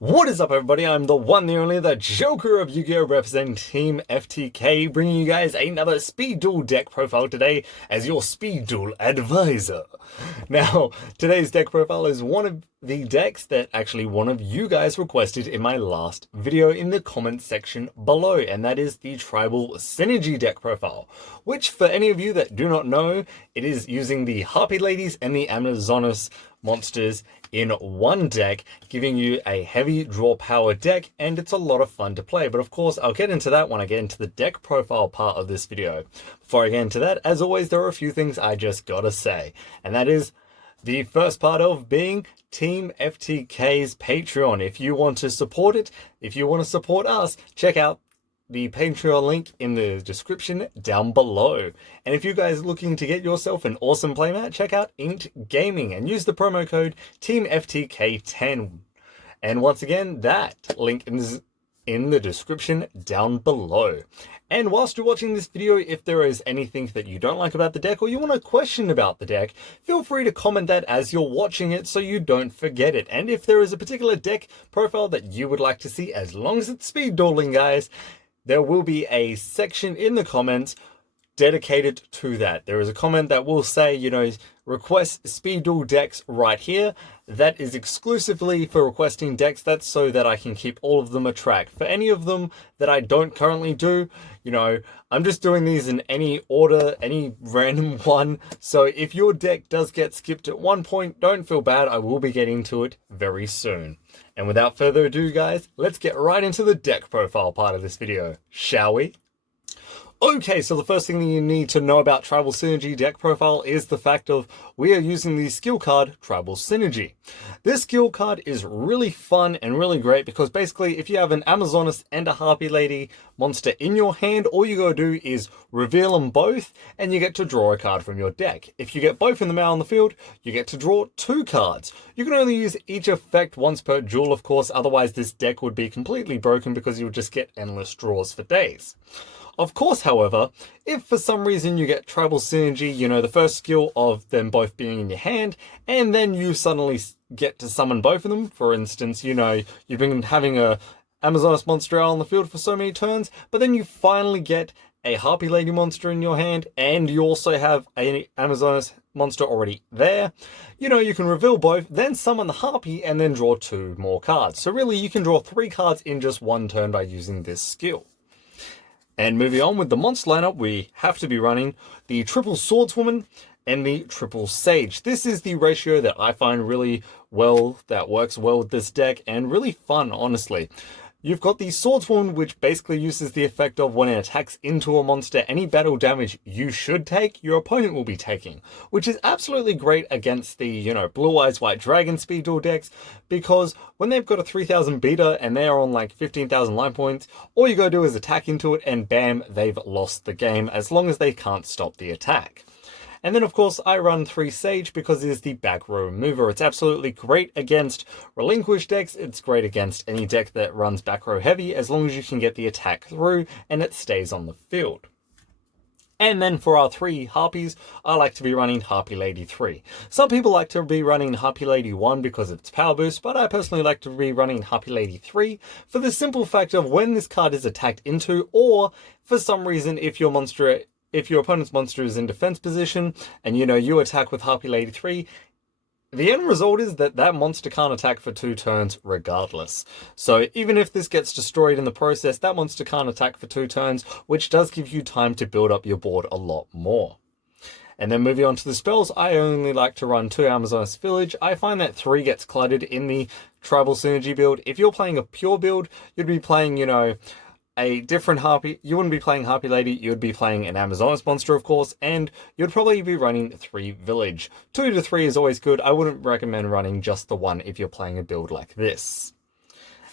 What is up, everybody? I'm the one, the only, the Joker of Yu-Gi-Oh! Representing Team FTK, bringing you guys another Speed Duel deck profile today as your Speed Duel advisor. Now, today's deck profile is one of the decks that actually one of you guys requested in my last video in the comment section below, and that is the Tribal Synergy deck profile, which for any of you that do not know, it is using the Harpy Ladies and the Amazonas monsters in one deck, giving you a heavy draw power deck, and it's a lot of fun to play. But of course, I'll get into that when I get into the deck profile part of this video. Before I get into that, as always, there are a few things I just gotta say, and that is the first part of being Team FTK's Patreon. If you want to support it, if you want to support us, check out the Patreon link in the description down below. And if you guys are looking to get yourself an awesome playmat, check out Inked Gaming and use the promo code TEAMFTK10. And once again, that link is in the description down below. And whilst you're watching this video, if there is anything that you don't like about the deck or you want to question about the deck, feel free to comment that as you're watching it so you don't forget it. And if there is a particular deck profile that you would like to see, as long as it's speed dueling, guys, there will be a section in the comments dedicated to that. There is a comment that will say, you know, request speed duel decks right here. That is exclusively for requesting decks. That's so that I can keep all of them a track. For any of them that I don't currently do, you know, I'm just doing these in any order, any random one. So if your deck does get skipped at one point, don't feel bad. I will be getting to it very soon. And without further ado, guys, let's get right into the deck profile part of this video, shall we? Okay, so the first thing that you need to know about Tribal Synergy deck profile is the fact of we are using the skill card Tribal Synergy. This skill card is really fun and really great because basically if you have an Amazonas and a Harpy Lady monster in your hand, all you gotta do is reveal them both and you get to draw a card from your deck. If you get both in the mail on the field, you get to draw 2 cards. You can only use each effect once per duel, of course, otherwise this deck would be completely broken because you'll just get endless draws for days. Of course, however, if for some reason you get Tribal Synergy, you know, the first skill of them both being in your hand, and then you suddenly get to summon both of them, for instance, you know, you've been having a Amazonas monster out on the field for so many turns, but then you finally get a Harpy Lady monster in your hand, and you also have an Amazonas monster already there, you know, you can reveal both, then summon the Harpy, and then draw 2 more cards. So really, you can draw 3 cards in just one turn by using this skill. And moving on with the monster lineup, we have to be running the Triple Swordswoman and the Triple Sage. This is the ratio that I find really well, that works well with this deck and really fun, honestly. You've got the Swordswoman, which basically uses the effect of when it attacks into a monster, any battle damage you should take, your opponent will be taking, which is absolutely great against the, you know, Blue Eyes White Dragon speed duel decks, because when they've got a 3000 beta and they are on like 15,000 line points, all you gotta do is attack into it and bam, they've lost the game as long as they can't stop the attack. And then, of course, I run 3 Sage because it is the back row mover. It's absolutely great against relinquished decks. It's great against any deck that runs back row heavy as long as you can get the attack through and it stays on the field. And then for our 3 Harpies, I like to be running Harpy Lady 3. Some people like to be running Harpy Lady 1 because of its power boost, but I personally like to be running Harpy Lady 3 for the simple fact of when this card is attacked into, or for some reason if your opponent's monster is in defense position and you know you attack with Harpy Lady 3, the end result is that that monster can't attack for 2 turns regardless. So even if this gets destroyed in the process, that monster can't attack for 2 turns, which does give you time to build up your board a lot more. And then moving on to the spells, I only like to run 2 Amazonas Village. I find that 3 gets cluttered in the Tribal Synergy build. If you're playing a pure build, you'd be playing, you know, a different Harpy. You wouldn't be playing Harpy Lady, you'd be playing an Amazonas monster, of course, and you'd probably be running 3 Village. 2 to 3 is always good. I wouldn't recommend running just the 1 if you're playing a build like this.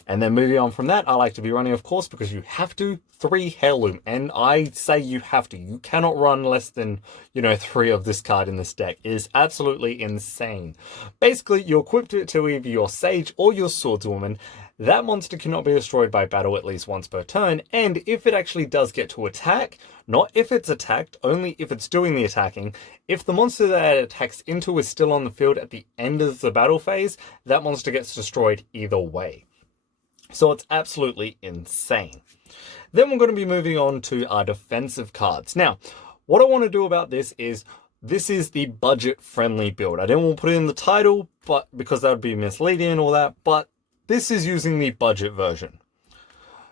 And then moving on from that, I like to be running, of course, because you have to, 3 Heirloom. And I say you have to. You cannot run less than, you know, 3 of this card in this deck. It is absolutely insane. Basically, you equip it to either your Sage or your Swordswoman. That monster cannot be destroyed by battle at least once per turn, and if it actually does get to attack, not if it's attacked, only if it's doing the attacking, if the monster that it attacks into is still on the field at the end of the battle phase, that monster gets destroyed either way. So it's absolutely insane. Then we're going to be moving on to our defensive cards. Now, what I want to do about this is the budget-friendly build. I didn't want to put it in the title, but because that would be misleading and all that, but this is using the budget version.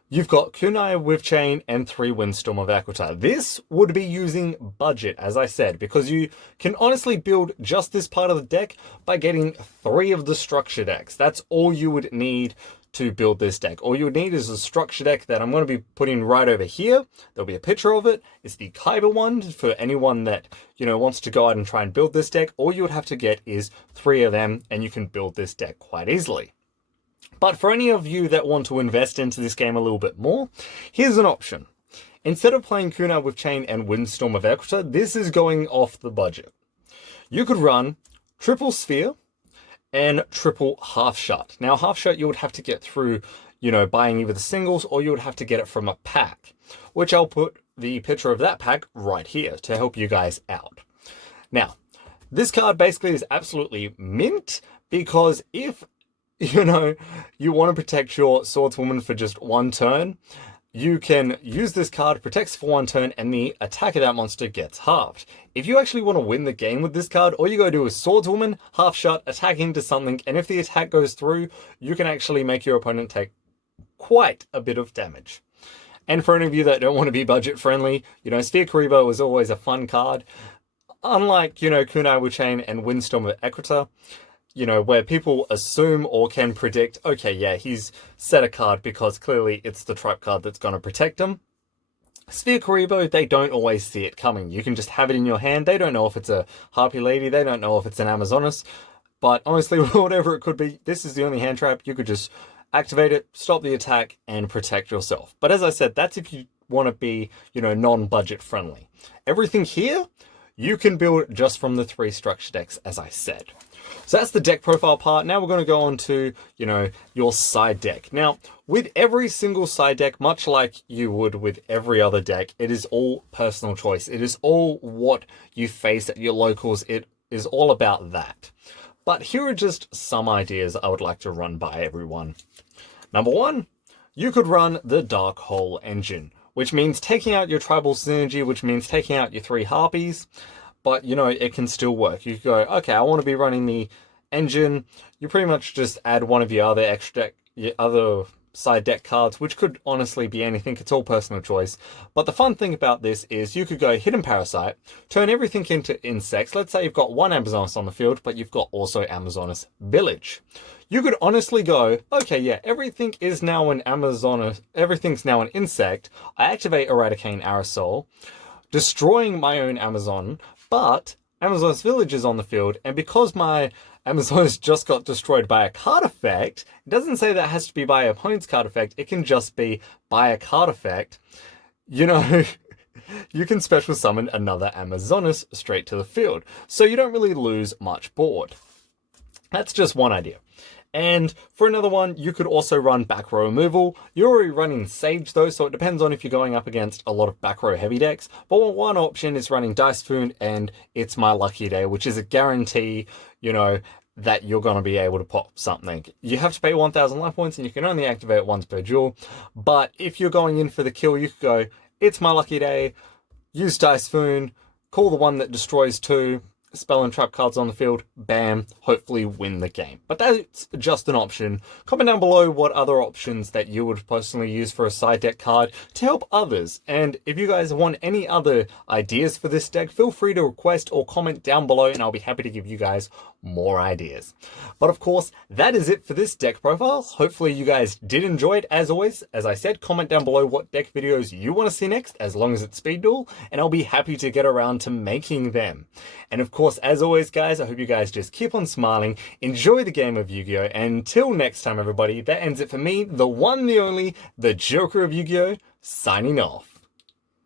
You've got Kunai with Chain and 3 Windstorm of Equita. This would be using budget, as I said, because you can honestly build just this part of the deck by getting 3 of the structure decks. That's all you would need to build this deck. All you would need is a structure deck that I'm going to be putting right over here. There'll be a picture of it. It's the Kyber one for anyone that, wants to go out and try and build this deck. All you would have to get is 3 of them, and you can build this deck quite easily. But for any of you that want to invest into this game a little bit more, here's an option. Instead of playing Kunai with Chain and Windstorm of Equita, this is going off the budget. You could run triple Sphere and triple Half Shut. Now, Half Shut you would have to get through, buying either the singles, or you would have to get it from a pack, which I'll put the picture of that pack right here to help you guys out. Now, this card basically is absolutely mint, because if you want to protect your swordswoman for just 1 turn, you can use this card, protects for 1 turn, and the attack of that monster gets halved. If you actually want to win the game with this card, all you gotta do is swordswoman, half shut, attack into something, and if the attack goes through, you can actually make your opponent take quite a bit of damage. And for any of you that don't want to be budget friendly, Sphere Karibo is always a fun card. Unlike, Kunai with Chain and Windstorm of Equita, where people assume or can predict, okay, yeah, he's set a card because clearly it's the trap card that's going to protect him. Sphere Karibo, they don't always see it coming. You can just have it in your hand. They don't know if it's a Harpy Lady. They don't know if it's an Amazoness. But honestly, whatever it could be, this is the only hand trap. You could just activate it, stop the attack, and protect yourself. But as I said, that's if you want to be, non-budget friendly. Everything here, you can build just from the 3 structure decks, as I said. So that's the deck profile part. Now we're going to go on to, your side deck. Now, with every single side deck, much like you would with every other deck, it is all personal choice. It is all what you face at your locals. It is all about that. But here are just some ideas I would like to run by everyone. Number 1, you could run the Dark Hole engine, which means taking out your tribal synergy, which means taking out your 3 harpies. But, it can still work. You go, okay, I want to be running the engine. You pretty much just add one of your other your other side deck cards, which could honestly be anything. It's all personal choice. But the fun thing about this is you could go Hidden Parasite, turn everything into insects. Let's say you've got 1 Amazoness on the field, but you've got also Amazoness Village. You could honestly go, okay, yeah, everything is now an Amazoness, everything's now an insect. I activate Eradicate Aerosol, destroying my own Amazon, but Amazoness Village is on the field, and because my Amazoness just got destroyed by a card effect, it doesn't say that has to be by an opponent's card effect, it can just be by a card effect. You can special summon another Amazoness straight to the field, so you don't really lose much board. That's just one idea. And for another one, you could also run back row removal. You're already running Sage though, so it depends on if you're going up against a lot of back row heavy decks. But one option is running Dice Spoon and It's My Lucky Day, which is a guarantee, that you're going to be able to pop something. You have to pay 1,000 life points and you can only activate it once per duel. But if you're going in for the kill, you could go It's My Lucky Day, use Dice Spoon, call the one that destroys 2, spell and trap cards on the field, bam, hopefully win the game. But that's just an option. Comment down below what other options that you would personally use for a side deck card to help others. And if you guys want any other ideas for this deck, feel free to request or comment down below and I'll be happy to give you guys more ideas. But of course, that is it for this deck profile. Hopefully you guys did enjoy it. As always, as I said, comment down below what deck videos you want to see next, as long as it's Speed Duel, and I'll be happy to get around to making them. And of course, as always, guys, I hope you guys just keep on smiling, enjoy the game of Yu-Gi-Oh! And until next time, everybody, that ends it for me, the one, the only, the Joker of Yu-Gi-Oh! Signing off.